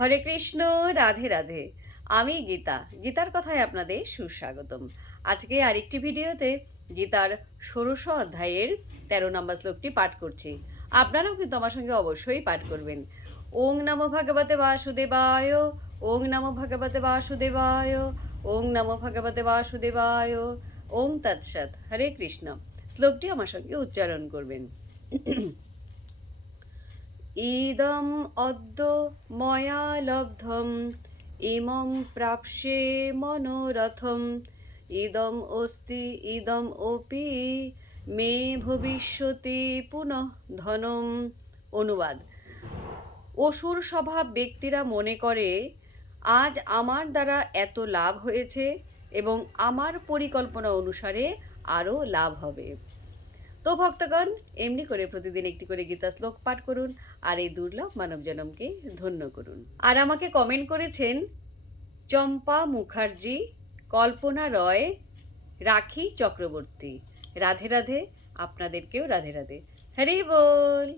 হরে কৃষ্ণ, রাধে রাধে। আমি গীতা, গীতার কথায় আপনাদের সুস্বাগতম। আজকে আরেকটি ভিডিওতে গীতার ১৬শ অধ্যায়ের ১৩ নম্বর শ্লোকটি পাঠ করছি। আপনারাও কিন্তু আমার সঙ্গে অবশ্যই পাঠ করবেন। ওং নমো ভগবতে বাসুদেবায়, ওং নমো ভগবতে বাসুদেবায়, ওং নমো ভগবতে বাসুদেবায়, ওং তৎসৎ। হরে কৃষ্ণ। শ্লোকটি আমার সঙ্গে উচ্চারণ করবেন। ইদম অদ্য ময়া লব্ধম ইমং প্রাপ্স্যে মনোরথম ইদম অস্তি ইদম অপি মে ভবিষ্যতি পুনঃ ধনম। অনুবাদ: অসুর স্বভাব ব্যক্তিরা মনে করে আজ আমার দ্বারা এত লাভ হয়েছে এবং আমার পরিকল্পনা অনুসারে আরও লাভ হবে। তো ভক্তগণ, এমনি করে প্রতিদিন একটি করে গীতা শ্লোক পাঠ করুন আর এই দুর্লভ মানব জনমকে ধন্য করুন। আর আমাকে কমেন্ট করেছেন চম্পা মুখার্জি, কল্পনা রয়, রাখি চক্রবর্তী। রাধে রাধে। আপনাদেরকেও রাধে রাধে। হরি বল।